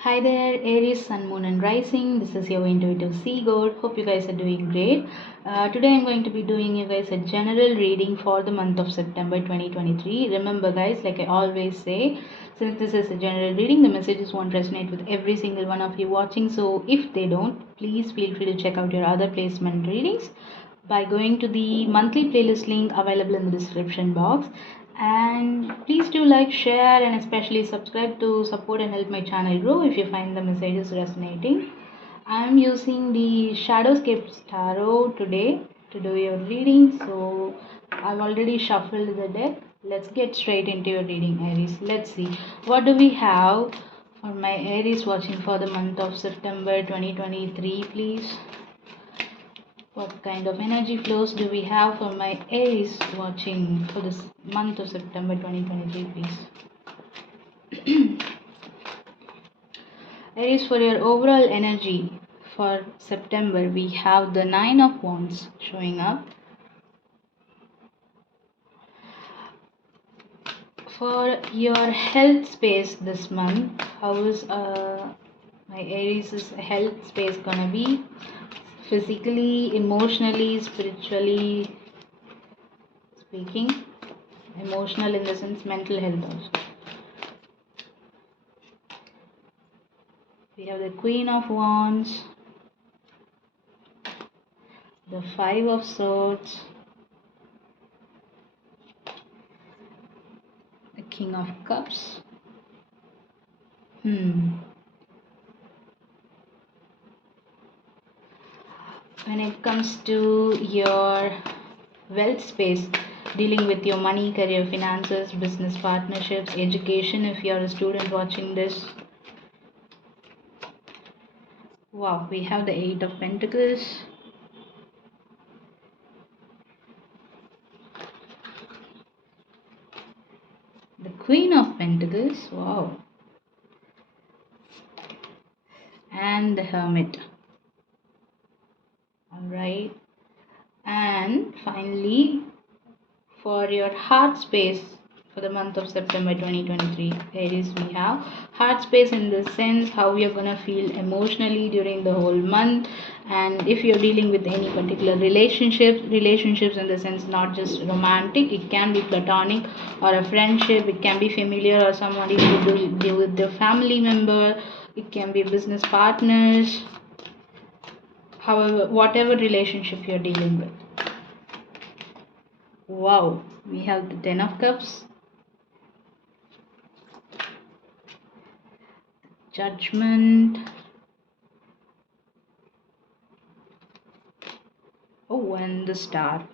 Hi there, Aries, Sun, Moon, and Rising. This is your intuitive sea god. Hope you guys are doing great. Today, I'm going to be doing you guys a general reading for the month of September 2023. Remember, guys, like I always say, since this is a general reading, the messages won't resonate with every single one of you watching. So, if they don't, please feel free to check out your other placement readings by going to the monthly playlist link available in the description box. And please do like, share, and especially subscribe to support and help my channel grow if you find the messages resonating. I'm using the Shadowscape Tarot today to do your reading, so I've already shuffled the deck. Let's get straight into your reading, Aries. Let's see what do we have for my Aries watching for the month of September 2023, please. What kind of energy flows do we have for my Aries watching for this month of September 2023, please? Aries, for your overall energy for September, we have the Nine of Wands showing up. For your health space this month, how is my Aries' health space gonna be? Physically, emotionally, spiritually speaking. Emotional in the sense mental health also. We have the Queen of Wands, the Five of Swords, the King of Cups. When it comes to your wealth space, dealing with your money, career, finances, business partnerships, education, if you're a student watching this. Wow, we have the Eight of Pentacles. The Queen of Pentacles. Wow. And the Hermit. Alright. And finally, for your heart space for the month of September 2023, Aries, we have heart space in the sense how you're gonna feel emotionally during the whole month. And if you're dealing with any particular relationships in the sense not just romantic, it can be platonic or a friendship, it can be familiar or somebody you deal with their family member, it can be business partners, however, whatever relationship you're dealing with. Wow, we have the Ten of Cups, Judgment. Oh, and the Star.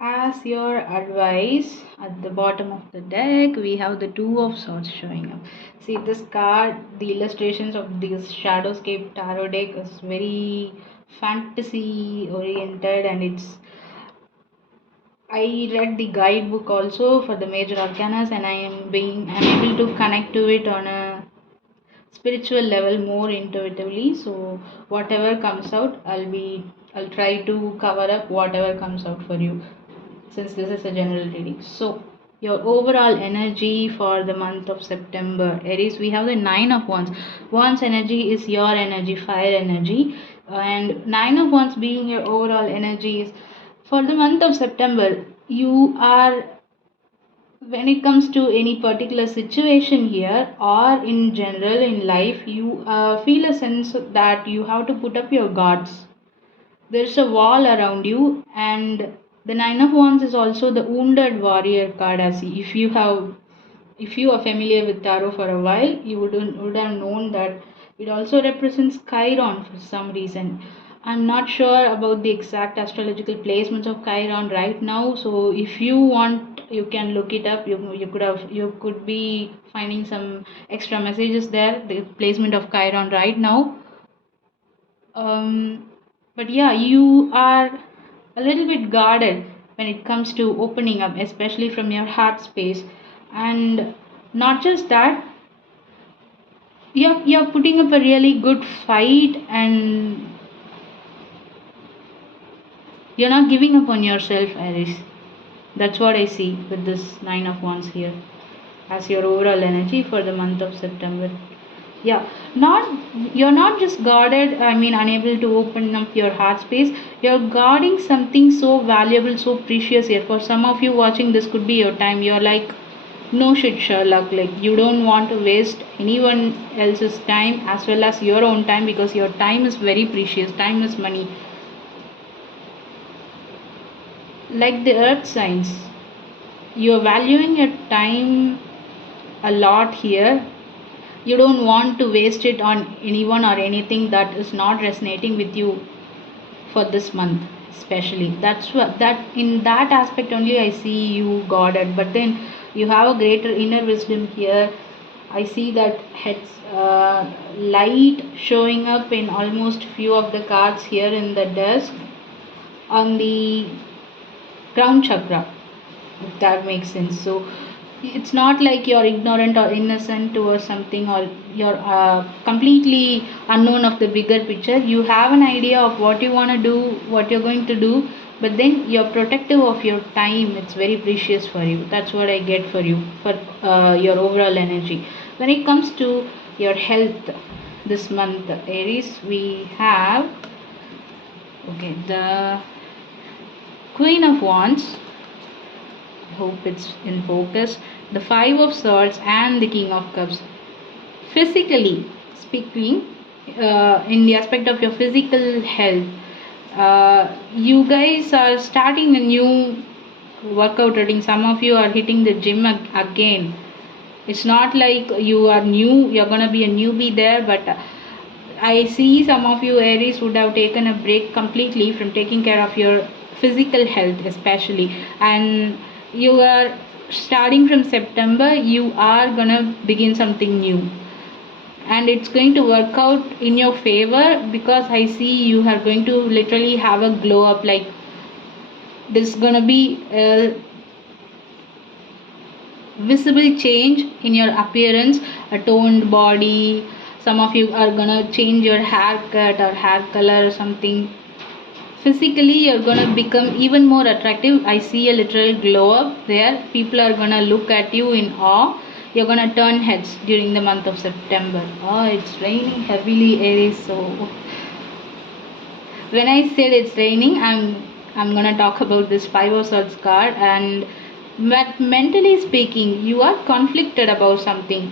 As your advice, at the bottom of the deck, we have the Two of Swords showing up. See, this card, the illustrations of this Shadowscape Tarot deck is very fantasy oriented, and I read the guidebook also for the major arcanas, and I'm able to connect to it on a spiritual level more intuitively. So whatever comes out, I'll try to cover up whatever comes out for you, since this is a general reading. So your overall energy for the month of September, Aries, we have the Nine of Wands. Wands energy is your energy, fire energy, and Nine of Wands being your overall energy is for the month of September. You are, when it comes to any particular situation here or in general in life, you feel a sense that you have to put up your guards. There's a wall around you, and the Nine of Wands is also the wounded warrior card. As if you are familiar with tarot for a while, you would have known that it also represents Chiron for some reason. I'm not sure about the exact astrological placements of Chiron right now, so if you want, you can look it up. You could be finding some extra messages there. The placement of Chiron right now. But yeah, you are a little bit guarded when it comes to opening up, especially from your heart space. And not just that, you're putting up a really good fight, and you're not giving up on yourself, Aries. That's what I see with this Nine of Wands here. as your overall energy for the month of September. Yeah, not, you're not just guarded, I mean unable to open up your heart space. You're guarding something so valuable, so precious here. For some of you watching, this could be your time. You're like, no shit Sherlock, like you don't want to waste anyone else's time as well as your own time, because your time is very precious. Time is money. Like the earth signs, you're valuing your time a lot here. You don't want to waste it on anyone or anything that is not resonating with you for this month especially. That's what, that in that aspect only I see you guarded. But then you have a greater inner wisdom here. I see that heads light showing up in almost few of the cards here in the desk on the crown chakra, if that makes sense. So it's not like you're ignorant or innocent towards something, or you're completely unknown of the bigger picture. You have an idea of what you want to do, what you're going to do, but then you're protective of your time. It's very precious for you. That's what I get for you, for your overall energy. When it comes to your health this month, Aries, we have, okay, the Queen of Wands. Hope it's in focus. The Five of Swords and the King of Cups. Physically speaking, in the aspect of your physical health, you guys are starting a new workout routine. Some of you are hitting the gym again. It's not like you are new, you're gonna be a newbie there, but I see some of you Aries would have taken a break completely from taking care of your physical health especially, and you are starting from September, you are gonna begin something new, and it's going to work out in your favor, because I see you are going to literally have a glow up. Like there's gonna be a visible change in your appearance, a toned body. Some of you are gonna change your haircut or hair color or something. Physically you're gonna become even more attractive. I see a literal glow up there. People are gonna look at you in awe. You're gonna turn heads during the month of September. Oh, it's raining heavily, Aries. So when I said it's raining, I'm gonna talk about this Five of Swords card. And mentally speaking, you are conflicted about something,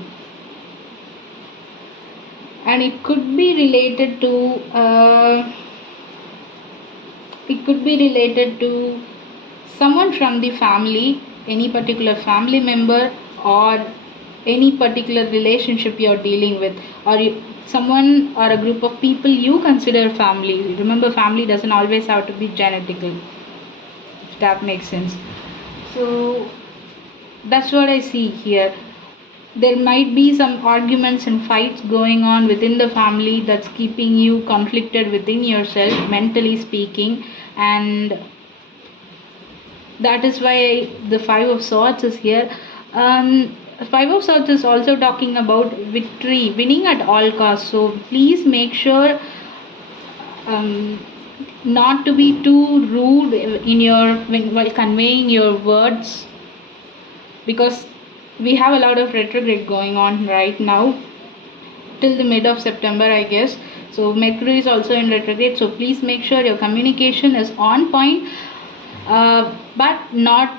and it could be related to someone from the family, any particular family member, or any particular relationship you're dealing with, or someone or a group of people you consider family. Remember, family doesn't always have to be genetical, if that makes sense. So that's what I see here. There might be some arguments and fights going on within the family that's keeping you conflicted within yourself, mentally speaking, and that is why the Five of Swords is here. Five of Swords is also talking about victory, winning at all costs. So please make sure not to be too rude in your while conveying your words, because we have a lot of retrograde going on right now till the mid of September, I guess. So Mercury is also in retrograde, so please make sure your communication is on point, but not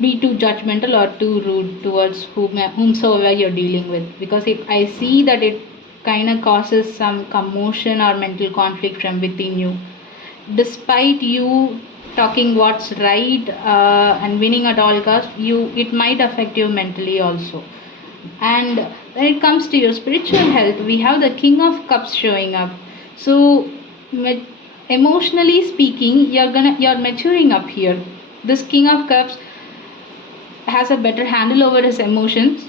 be too judgmental or too rude towards whomsoever you're dealing with, because I see that it kind of causes some commotion or mental conflict from within you. Despite you talking what's right and winning at all cost, it might affect you mentally also. And when it comes to your spiritual health, we have the King of Cups showing up. So emotionally speaking, you're maturing up here. This King of Cups has a better handle over his emotions,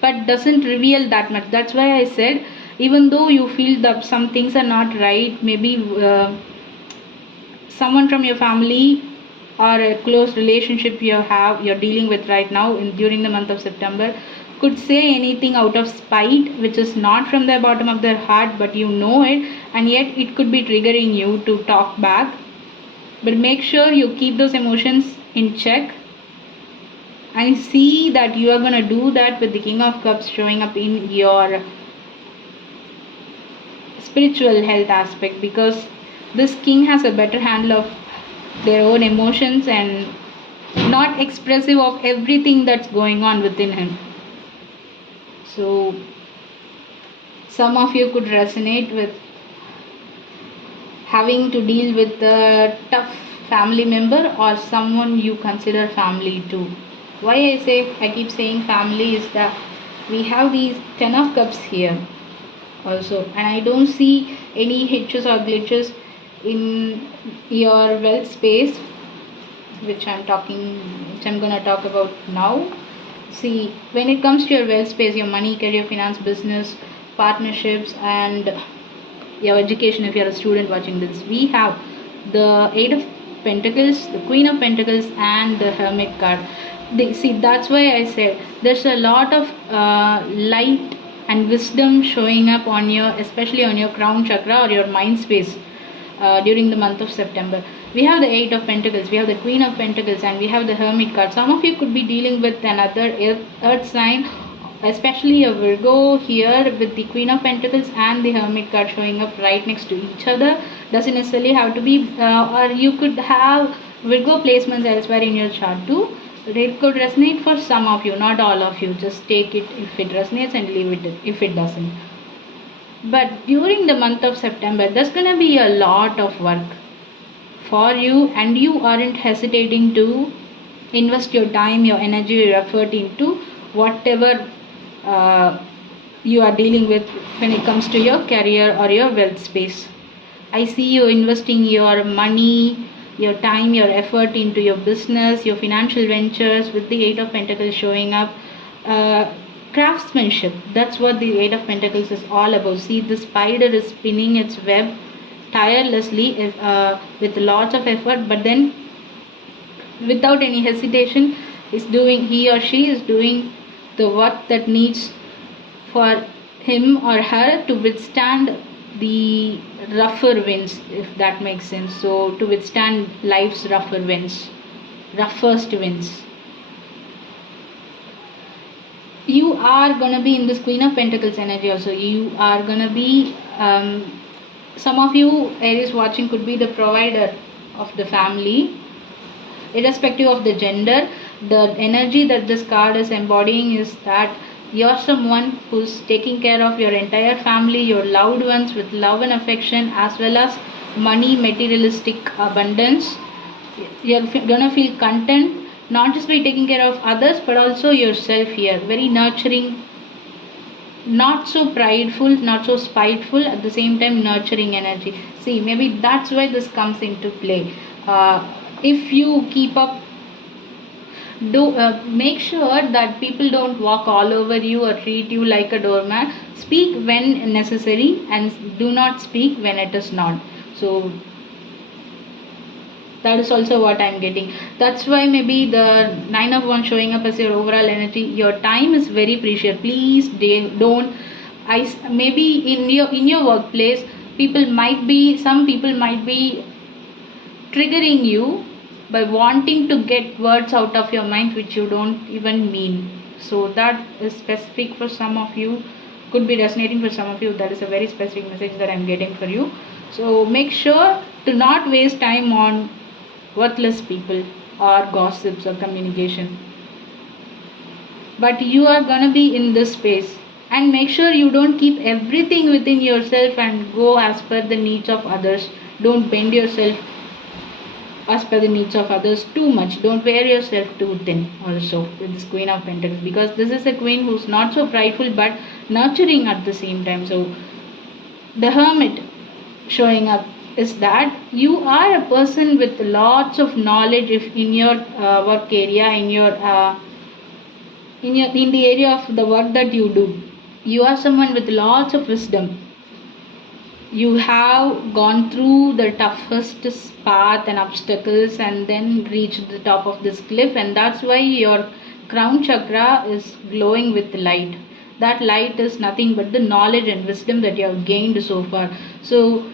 but doesn't reveal that much. That's why I said, even though you feel that some things are not right, maybe someone from your family or a close relationship you're dealing with right now during the month of September could say anything out of spite, which is not from the bottom of their heart, but you know it, and yet it could be triggering you to talk back. But make sure you keep those emotions in check I see that you are going to do that with the King of Cups showing up in your spiritual health aspect, because this king has a better handle of their own emotions and not expressive of everything that's going on within him. So some of you could resonate with having to deal with a tough family member or someone you consider family too. Why I keep saying family is that we have these 10 of cups here also, and I don't see any hitches or glitches in your wealth space, which I'm gonna talk about now. See, when it comes to your wealth space, your money, career, finance, business, partnerships, and your education, if you're a student watching this, we have the Eight of Pentacles, the Queen of Pentacles, and the Hermit card. See, that's why I said there's a lot of light and wisdom showing up on your, especially on your crown chakra or your mind space during the month of September. We have the Eight of Pentacles, we have the Queen of Pentacles, and we have the Hermit card. Some of you could be dealing with another earth sign, especially a Virgo here with the Queen of Pentacles and the Hermit card showing up right next to each other. Doesn't necessarily have to be, or you could have Virgo placements elsewhere in your chart too. It could resonate for some of you, not all of you. Just take it if it resonates and leave it if it doesn't. But during the month of September, there's going to be a lot of work for you, and you aren't hesitating to invest your time, your energy, your effort into whatever you are dealing with when it comes to your career or your wealth space. I see you investing your money, your time, your effort into your business, your financial ventures with the Eight of Pentacles showing up. Craftsmanship, that's what the Eight of Pentacles is all about. See, the spider is spinning its web tirelessly with lots of effort, but then without any hesitation he or she is doing the work that needs for him or her to withstand the rougher winds, if that makes sense. So to withstand life's roughest winds. You are gonna be in this Queen of Pentacles energy also. You are gonna be some of you Aries watching could be the provider of the family, irrespective of the gender. The energy that this card is embodying is that you're someone who's taking care of your entire family, your loved ones, with love and affection, as well as money, materialistic abundance. You're gonna feel content not just by taking care of others but also yourself here. Very nurturing, not so prideful, not so spiteful, at the same time nurturing energy. See, maybe that's why this comes into play. If you keep up, make sure that people don't walk all over you or treat you like a doormat. Speak when necessary and do not speak when it is not. So that is also what I'm getting. That's why maybe the Nine of Wands showing up as your overall energy. Your time is very precious. Please don't. Maybe in your workplace, some people might be triggering you by wanting to get words out of your mind which you don't even mean. So that is specific for some of you, could be resonating for some of you. That is a very specific message that I'm getting for you. So make sure to not waste time on worthless people or gossips or communication. But you are gonna be in this space, and make sure you don't keep everything within yourself and go as per the needs of others. Don't bend yourself as per the needs of others too much. Don't wear yourself too thin also with this Queen of Pentacles, because this is a queen who's not so prideful but nurturing at the same time. So the Hermit showing up is that you are a person with lots of knowledge if in your work area, in the area of the work that you do. You are someone with lots of wisdom. You have gone through the toughest path and obstacles and then reached the top of this cliff, and that's why your crown chakra is glowing with light. That light is nothing but the knowledge and wisdom that you have gained so far. So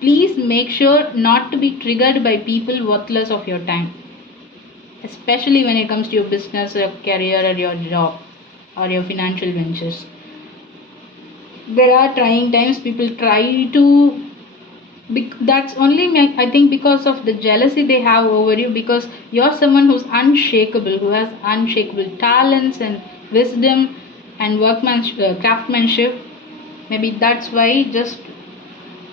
please make sure not to be triggered by people worthless of your time, especially when it comes to your business, your career, or your job, or your financial ventures. There are trying times. People try to, that's only I think because of the jealousy they have over you, because you're someone who's unshakable, who has unshakable talents and wisdom and workmanship, craftsmanship. Maybe that's why, just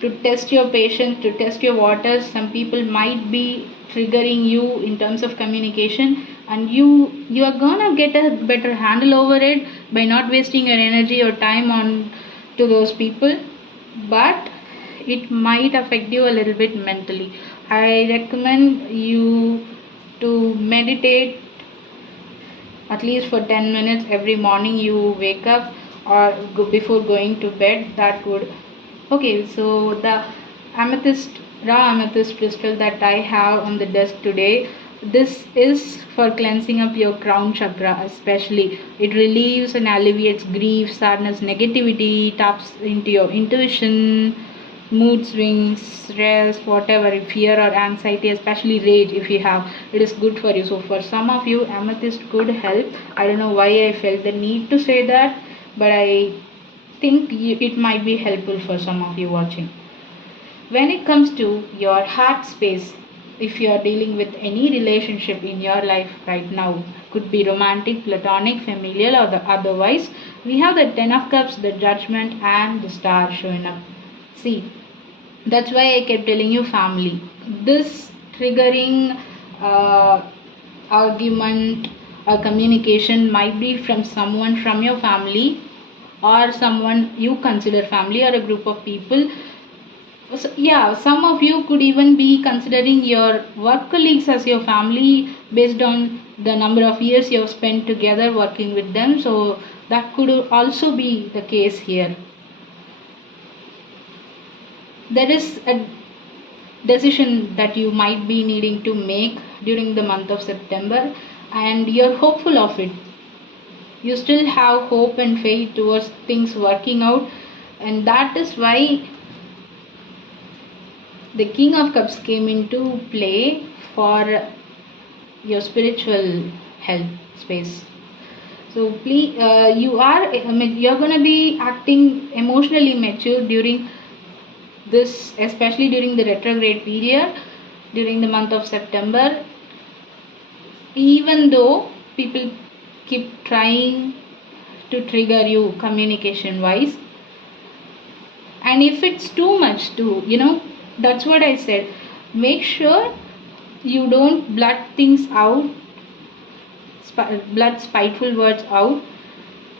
to test your patience, to test your waters, some people might be triggering you in terms of communication, and you are gonna get a better handle over it by not wasting your energy or time on to those people. But it might affect you a little bit mentally. I recommend you to meditate at least for 10 minutes every morning you wake up, or before going to bed. That would. Okay, so the amethyst, raw amethyst crystal that I have on the desk today, this is for cleansing up your crown chakra especially. It relieves and alleviates grief, sadness, negativity, taps into your intuition, mood swings, stress, whatever, fear or anxiety, especially rage if you have. It is good for you. So for some of you, amethyst could help. I don't know why I felt the need to say that, but I think it might be helpful for some of you watching. When it comes to your heart space, if you are dealing with any relationship in your life right now, could be romantic, platonic, familial, or the otherwise, we have the 10 of cups, the judgment, and the star showing up. See, that's why I kept telling you family. This triggering argument or communication might be from someone from your family, or someone you consider family, or a group of people. So, yeah, some of you could even be considering your work colleagues as your family based on the number of years you have spent together working with them. So that could also be the case here. There is a decision that you might be needing to make during the month of September, and you're hopeful of it. You still have hope and faith towards things working out, and that is why the King of Cups came into play for your spiritual health space. So please, you're gonna be acting emotionally mature during this, especially during the retrograde period, during the month of September. Even though people keep trying to trigger you communication wise, and if it's too much too, that's what I said. Make sure you don't blood spiteful words out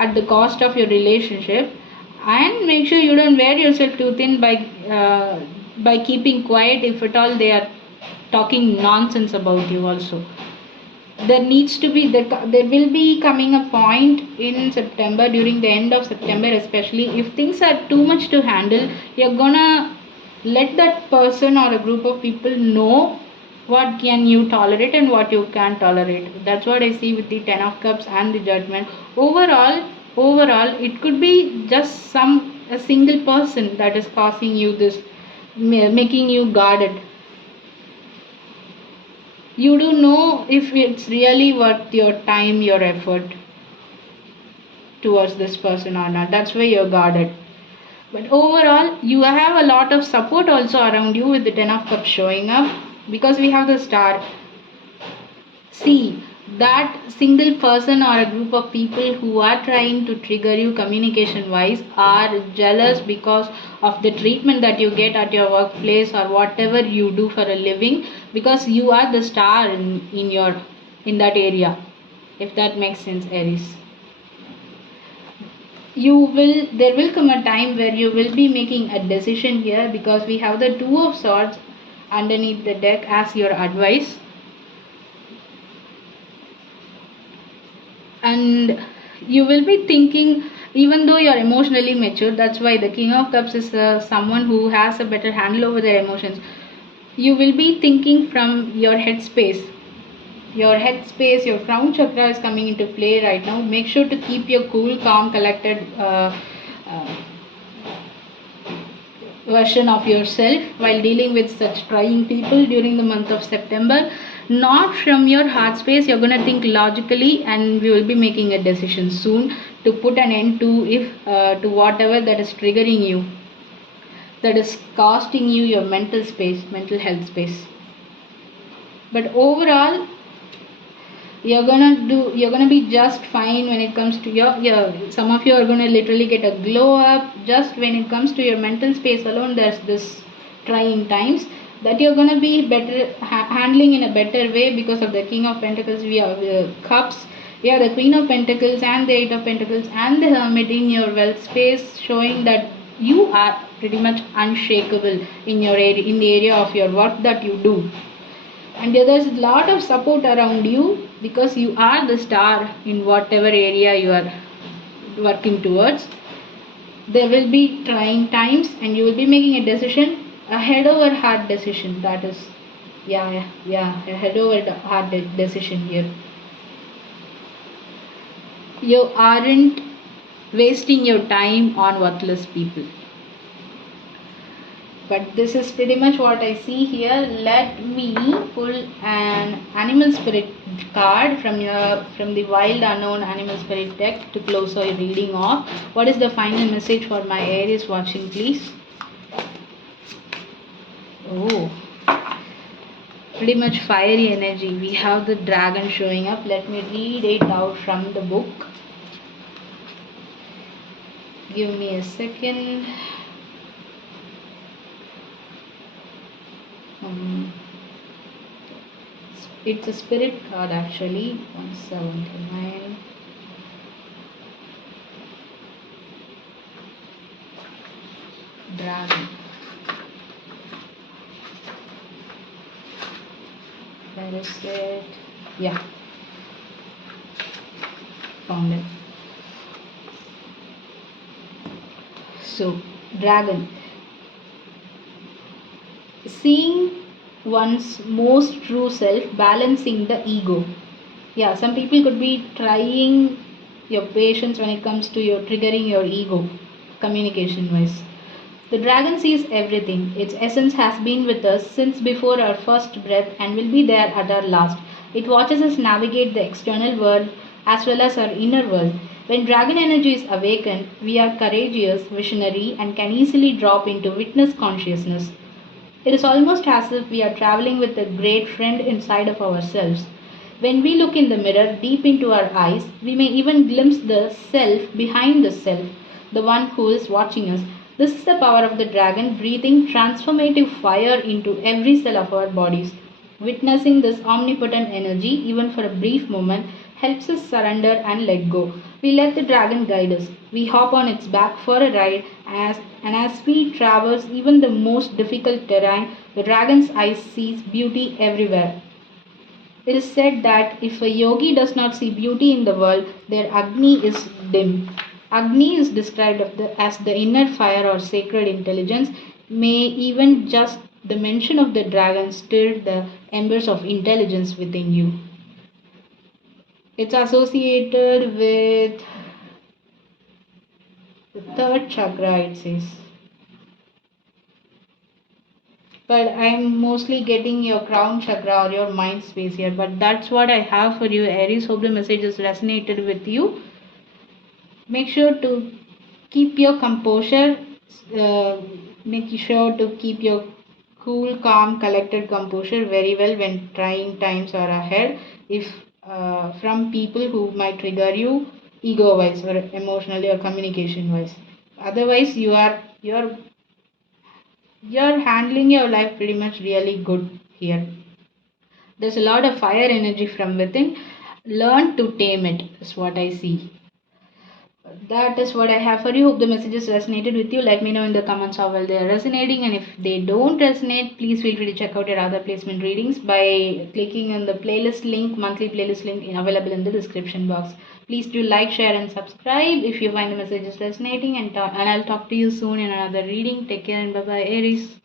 at the cost of your relationship, and make sure you don't wear yourself too thin by keeping quiet if at all they are talking nonsense about you also. There will be coming a point in September, during the end of September especially, if things are too much to handle, you're gonna let that person or a group of people know what can you tolerate and what you can't tolerate. That's what I see with the 10 of cups and the judgment. Overall it could be just a single person that is causing you this, making you guarded. You don't know if it's really worth your time, your effort towards this person or not. That's why you're guarded. But overall, you have a lot of support also around you with the 10 of cups showing up, because we have the star. See, that single person or a group of people who are trying to trigger you communication wise are jealous because of the treatment that you get at your workplace or whatever you do for a living, because you are the star in that area, if that makes sense, Aries. There will come a time where you will be making a decision here, because we have the two of swords underneath the deck as your advice. And you will be thinking, even though you are emotionally mature, that's why the King of Cups is someone who has a better handle over their emotions. You will be thinking from your headspace. Your crown chakra is coming into play right now. Make sure to keep your cool, calm, collected version of yourself while dealing with such trying people during the month of September. not from your heart space. You're going to think logically, and we will be making a decision soon to put an end to if to whatever that is triggering you, that is costing you your mental space, mental health space. But overall, you're gonna be just fine when it comes to your some of you are gonna literally get a glow up. Just when it comes to your mental space alone, there's this trying times that you're gonna be better handling in a better way because of the King of Pentacles. We have cups, we have the Queen of Pentacles and the Eight of Pentacles and the Hermit in your wealth space, showing that you are pretty much unshakable in your area, in the area of your work that you do, and there's a lot of support around you because you are the star in whatever area you are working towards. There will be trying times and you will be making a decision, a head over heart decision. That is, a head over heart decision here. You aren't wasting your time on worthless people. But this is pretty much what I see here. Let me pull an animal spirit card from the wild unknown animal spirit deck to close our reading off. What is the final message for my Aries watching, please? Oh, pretty much fiery energy. We have the dragon showing up. Let me read it out from the book. Give me a second. It's a spirit card actually. 179. Dragon. Where is it? Yeah. Found it. So, dragon. Seeing one's most true self, balancing the ego. Yeah, some people could be trying your patience when it comes to your triggering your ego, communication wise. The dragon sees everything. Its essence has been with us since before our first breath and will be there at our last. It watches us navigate the external world as well as our inner world. When dragon energy is awakened, we are courageous, visionary, and can easily drop into witness consciousness. It is almost as if we are traveling with a great friend inside of ourselves. When we look in the mirror deep into our eyes, we may even glimpse the self behind the self, the one who is watching us. This is the power of the dragon, breathing transformative fire into every cell of our bodies. Witnessing this omnipotent energy, even for a brief moment, helps us surrender and let go. We let the dragon guide us. We hop on its back for a ride, and as we traverse even the most difficult terrain, the dragon's eyes sees beauty everywhere. It is said that if a yogi does not see beauty in the world, their Agni is dim. Agni is described as the inner fire or sacred intelligence. May even just the mention of the dragon stir the embers of intelligence within you. It's associated with the third chakra, it says. But I'm mostly getting your crown chakra or your mind space here. But that's what I have for you, Aries. Hope the message has resonated with you. Make sure to keep your composure. Make sure to keep your cool, calm, collected composure very well when trying times are ahead. If from people who might trigger you ego wise or emotionally or communication wise. Otherwise, you're handling your life pretty much really good here. There's a lot of fire energy from within. Learn to tame it, is what I see. That is what I have for you. Hope the messages resonated with you. Let me know in the comments how well they are resonating, and if they don't resonate, please feel free to check out your other placement readings by clicking on the playlist link, monthly playlist link available in the description box. Please do like, share, and subscribe if you find the messages resonating, and I'll talk to you soon in another reading. Take care and bye bye, Aries.